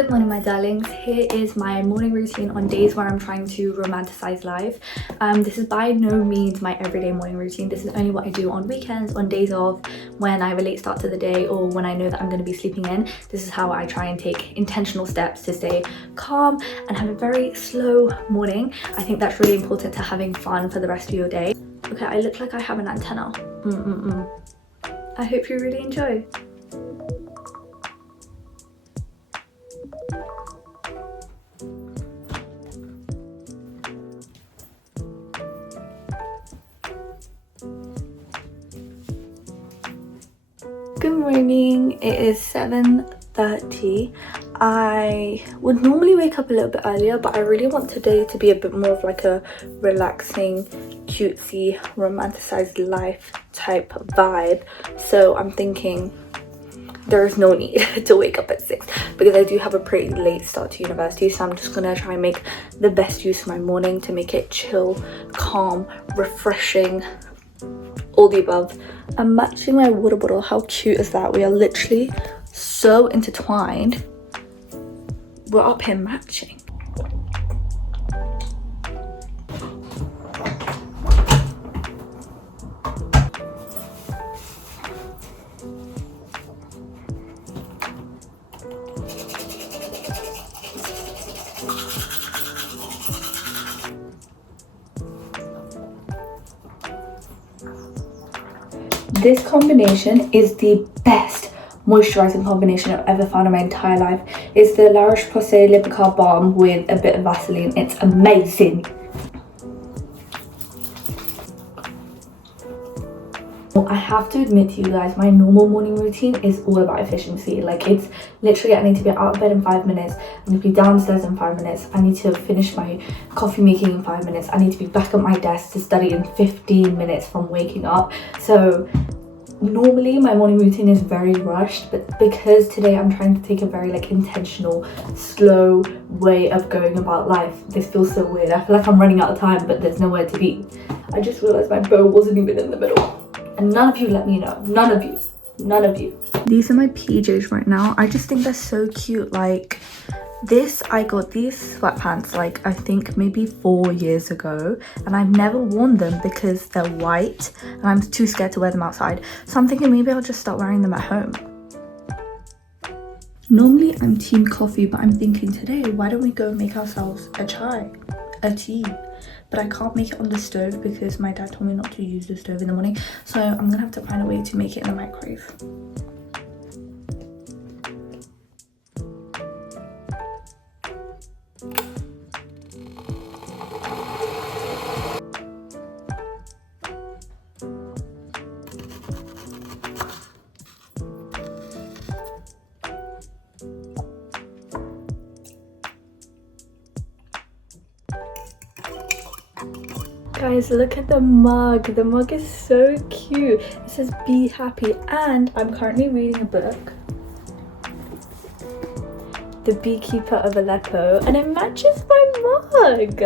Good morning, my darlings. Here is my morning routine on days where I'm trying to romanticize life. This is by no means my everyday morning routine. This is only what I do on weekends, on days off, when I have a late start to the day, or when I know that I'm going to be sleeping in. This is how I try and take intentional steps to stay calm and have a very slow morning. I think that's really important to having fun for the rest of your day. Okay, I look like I have an antenna. I hope you really enjoy. Good morning, it is 7:30. I would normally wake up a little bit earlier, but I really want today to be a bit more of like a relaxing, cutesy, romanticized life type vibe. So I'm thinking there is no need to wake up at 6 because I do have a pretty late start to university. So I'm just gonna try and make the best use of my morning to make it chill, calm, refreshing, all the above. I'm matching my water bottle. How cute is that? We are literally so intertwined. We're up here matching. This combination is the best moisturizing combination I've ever found in my entire life. It's the La Roche-Posay Lipicard Balm with a bit of Vaseline. It's amazing. I have to admit to you guys, my normal morning routine is all about efficiency. Like, it's literally, I need to be out of bed in 5 minutes, I need to be downstairs in 5 minutes, I need to finish my coffee making in 5 minutes, I need to be back at my desk to study in 15 minutes from waking up. So normally my morning routine is very rushed, but because today I'm trying to take a very intentional, slow way of going about life, this feels so weird. I feel like I'm running out of time, but there's nowhere to be. I just realized my bow wasn't even in the middle. And none of you let me know. None of you. These are my PJs right now. I just think they're so cute. Like this, I got these sweatpants I think maybe 4 years ago, and I've never worn them because they're white and I'm too scared to wear them outside. So I'm thinking maybe I'll just start wearing them at home. Normally I'm team coffee, but I'm thinking today, why don't we go make ourselves a tea? But I can't make it on the stove because my dad told me not to use the stove in the morning. So I'm gonna have to find a way to make it in the microwave. Guys, look at the mug. The mug is so cute. It says be happy, and I'm currently reading a book, The Beekeeper of Aleppo, and it matches my mug.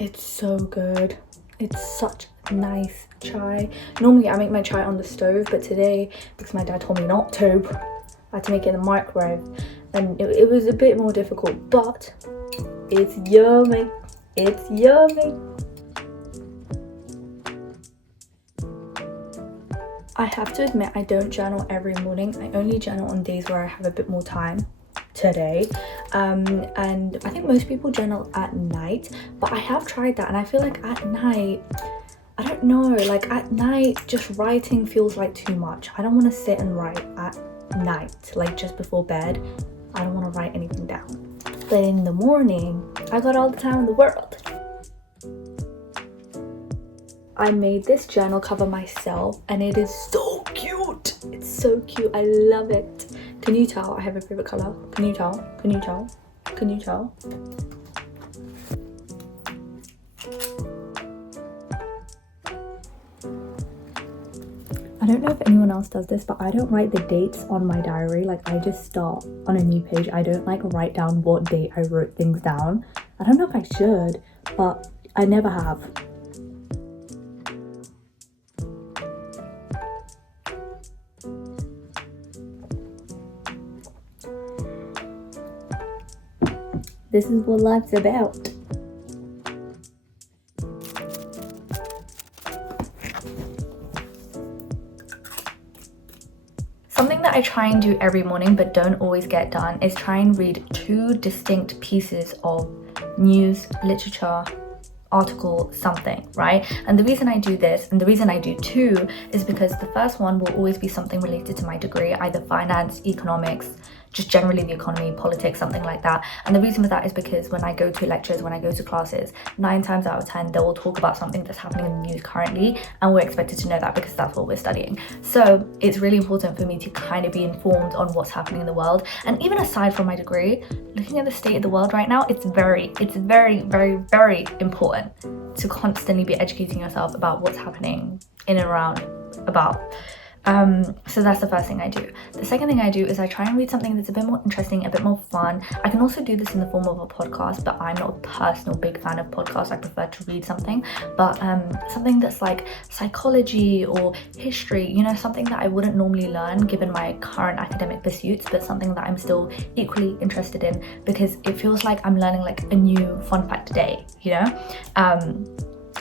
It's so good. It's such nice chai. Normally I make my chai on the stove, but today, because my dad told me not to, I had to make it in the microwave, and it was a bit more difficult, but it's yummy. It's yummy. I have to admit, I don't journal every morning. I only journal on days where I have a bit more time. Today and I think most people journal at night, but I have tried that and I feel like at night, I don't know, at night just writing feels like too much. I don't want to sit and write at night, just before bed. I don't want to write anything down, but in the morning I got all the time in the world. I made this journal cover myself and it is so cute. It's so cute. I love it. Can you tell I have a favorite color? Can you tell? Can you tell? Can you tell? I don't know if anyone else does this, but I don't write the dates on my diary. I just start on a new page. I don't write down what date I wrote things down. I don't know if I should, but I never have. This is what life's about. Something that I try and do every morning but don't always get done is try and read 2 distinct pieces of news, literature, article, something, right? And the reason I do this, and the reason I do 2, is because the first one will always be something related to my degree, either finance, economics, just generally the economy, politics, something like that. And the reason for that is because when I go to lectures, when I go to classes, 9 times out of 10 they will talk about something that's happening in the news currently, and we're expected to know that because that's what we're studying. So it's really important for me to kind of be informed on what's happening in the world. And even aside from my degree, looking at the state of the world right now, it's very important to constantly be educating yourself about what's happening in and around about. So that's the first thing I do. The second thing I do is I try and read something that's a bit more interesting, a bit more fun. I can also do this in the form of a podcast, but I'm not a personal big fan of podcasts. I prefer to read something, but something that's like psychology or history, you know, something that I wouldn't normally learn given my current academic pursuits, but something that I'm still equally interested in because it feels like I'm learning like a new fun fact a day, you know?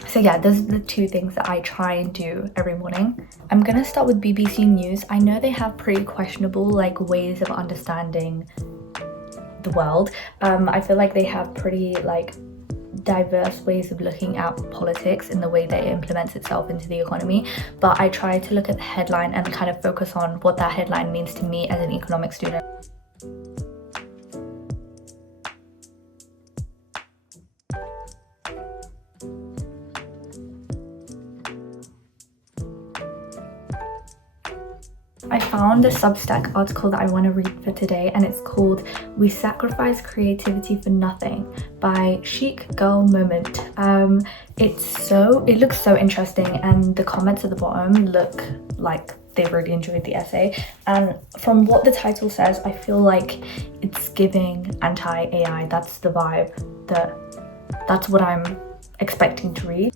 So yeah, those are the 2 things that I try and do every morning. I'm gonna start with BBC News. I know they have pretty questionable like ways of understanding the world. I feel like they have pretty like diverse ways of looking at politics in the way that it implements itself into the economy, but I try to look at the headline and kind of focus on what that headline means to me as an economics student. I found a Substack article that I want to read for today, and it's called "We Sacrifice Creativity for Nothing" by Chic Girl Moment. It looks so interesting, and the comments at the bottom look like they've really enjoyed the essay. And from what the title says, I feel like it's giving anti-AI. That's the vibe. That's what I'm expecting to read.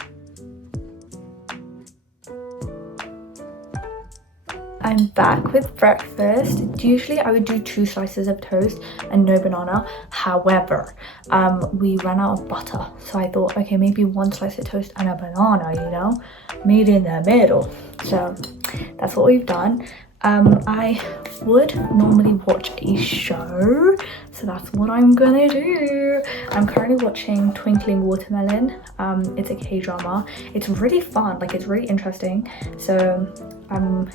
I'm back with breakfast. Usually I would do 2 slices of toast and no banana. However, we ran out of butter. So I thought, okay, maybe 1 slice of toast and a banana, you know, meet in the middle. So that's what we've done. I would normally watch a show, so that's what I'm gonna do. I'm currently watching Twinkling Watermelon. It's a K-drama. It's really fun, like it's really interesting. So I'm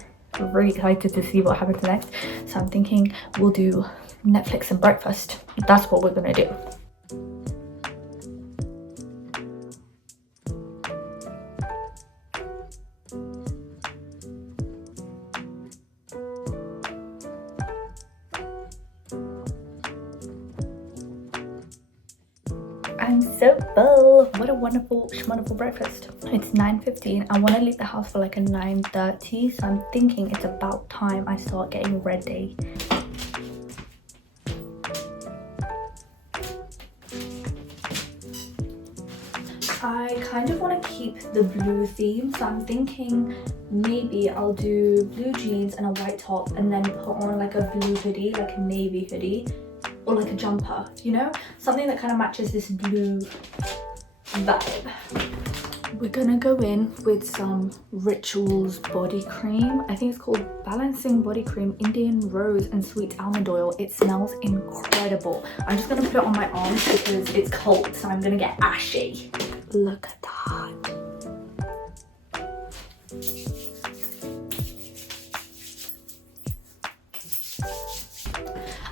really excited to see what happens next. So I'm thinking we'll do Netflix and breakfast. That's what we're gonna do. I'm so full. What a wonderful breakfast. It's 9:15. I want to leave the house for like a 9:30, so I'm thinking it's about time I start getting ready. I kind of want to keep the blue theme, so I'm thinking maybe I'll do blue jeans and a white top and then put on like a blue hoodie, like a navy hoodie, or like a jumper, you know, something that kind of matches this blue vibe. We're gonna go in with some Rituals body cream. I think it's called Balancing Body Cream, Indian Rose and Sweet Almond Oil. It smells incredible. I'm just gonna put it on my arms because it's cold, so I'm gonna get ashy. Look at that.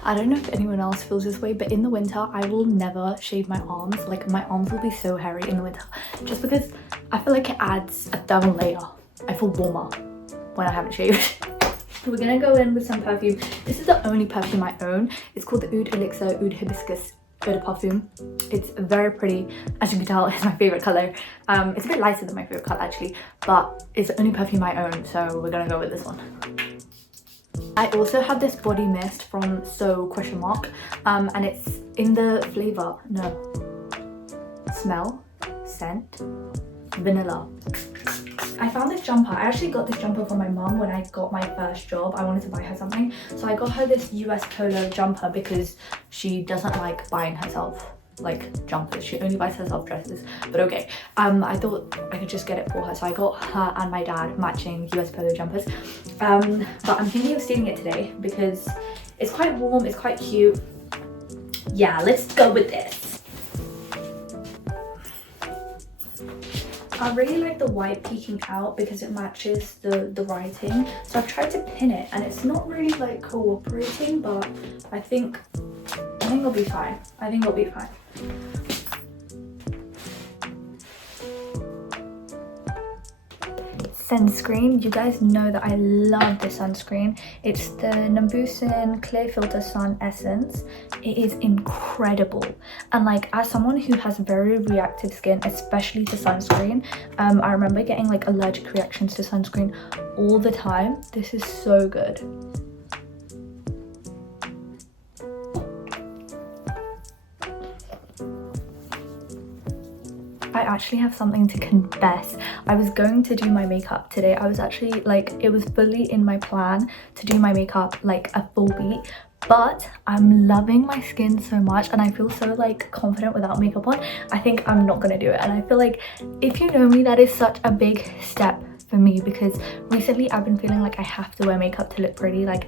I don't know if anyone else feels this way, but in the winter I will never shave my arms. Like my arms will be so hairy in the winter just because I feel like it adds a thermal layer. I feel warmer when I haven't shaved. We're gonna go in with some perfume. This is the only perfume I own. It's called the Oud Elixir Oud Hibiscus Eau de Parfum. It's very pretty. As you can tell, it's my favorite color. It's a bit lighter than my favorite color actually, but it's the only perfume I own, so we're gonna go with this one. I also have this body mist from So ? And it's in the flavor, smell, scent, vanilla. I found this jumper. I actually got this jumper for my mum when I got my first job. I wanted to buy her something, so I got her this US Polo jumper because she doesn't like buying herself like jumpers. She only buys herself dresses, but okay. I thought I could just get it for her, so I got her and my dad matching US Polo jumpers. But I'm thinking of stealing it today because it's quite warm, it's quite cute. Yeah, let's go with this. I really like the white peeking out because it matches the writing. So I've tried to pin it and it's not really like cooperating, but I think it'll be fine. I think it'll be fine. Sunscreen. You guys know that I love this sunscreen. It's the Nambusan Clear Filter Sun Essence. It is incredible, and like as someone who has very reactive skin, especially to sunscreen, I remember getting like allergic reactions to sunscreen all the time. This is so good. I actually have something to confess. I was going to do my makeup today. I was actually like, it was fully in my plan to do my makeup like a full beat, but I'm loving my skin so much and I feel so like confident without makeup on. I think I'm not gonna do it, and I feel like if you know me, that is such a big step for me because recently I've been feeling like I have to wear makeup to look pretty. Like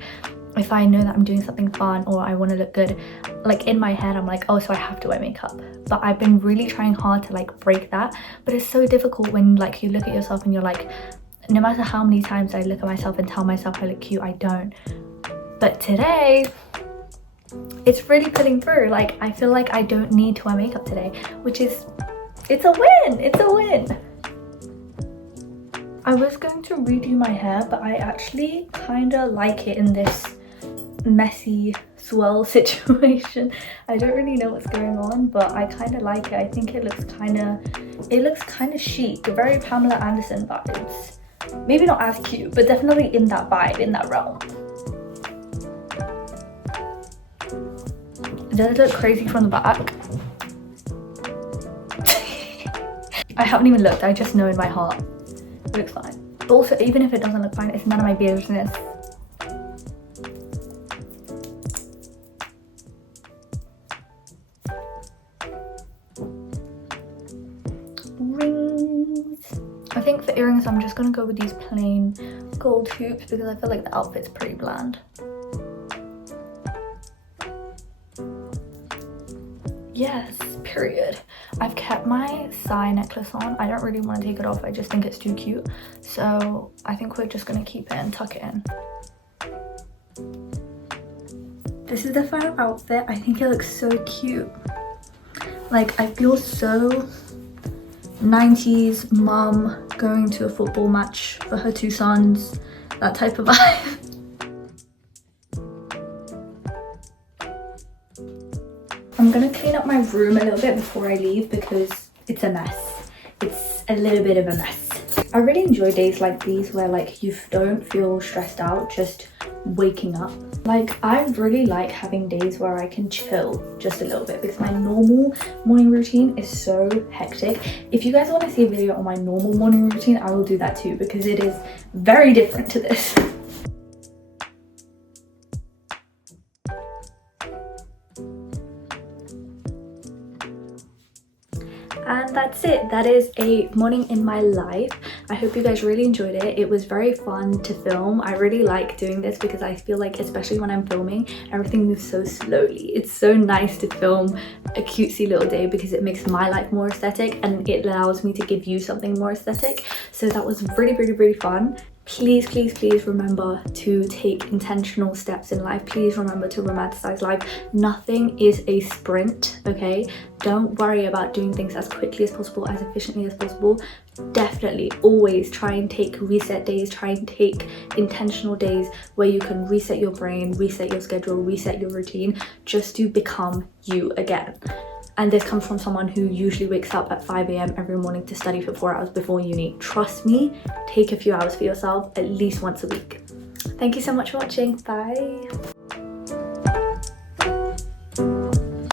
if I know that I'm doing something fun or I want to look good, like in my head I'm like, oh, so I have to wear makeup. But I've been really trying hard to like break that, but it's so difficult when like you look at yourself and you're like, no matter how many times I look at myself and tell myself I look cute, I don't. But today it's really pulling through. Like I feel like I don't need to wear makeup today, which is, it's a win. It's a win. I was going to redo my hair, but I actually kind of like it in this messy swirl situation. I don't really know what's going on, but I kind of like it. I think it looks kind of chic, very Pamela Anderson vibes. Maybe not as cute, but definitely in that vibe, in that realm. Does it look crazy from the back? I haven't even looked, I just know in my heart it looks fine. But also, even if it doesn't look fine, it's none of my business. Rings. I think for earrings I'm just gonna go with these plain gold hoops because I feel like the outfit's pretty bland. Yes, period. I've kept my Sai necklace on. I don't really want to take it off. I just think it's too cute. So I think we're just gonna keep it and tuck it in. This is the final outfit. I think it looks so cute. Like I feel so 90s mum going to a football match for her two sons. That type of vibe. I'm gonna clean up my room a little bit before I leave because it's a mess. It's a little bit of a mess. I really enjoy days like these where like you don't feel stressed out just waking up. Like I really like having days where I can chill just a little bit because my normal morning routine is so hectic. If you guys want to see a video on my normal morning routine, I will do that too because it is very different to this. And that's it. That is a morning in my life. I hope you guys really enjoyed it. It was very fun to film. I really like doing this because I feel like, especially when I'm filming, everything moves so slowly. It's so nice to film a cutesy little day because it makes my life more aesthetic and it allows me to give you something more aesthetic. So that was really, really, really fun. Please, please, please remember to take intentional steps in life. Please remember to romanticize life. Nothing is a sprint, okay? Don't worry about doing things as quickly as possible, as efficiently as possible. Definitely always try and take reset days, try and take intentional days where you can reset your brain, reset your schedule, reset your routine, just to become you again. And this comes from someone who usually wakes up at 5 AM every morning to study for 4 hours before uni. Trust me, take a few hours for yourself at least once a week. Thank you so much for watching. Bye.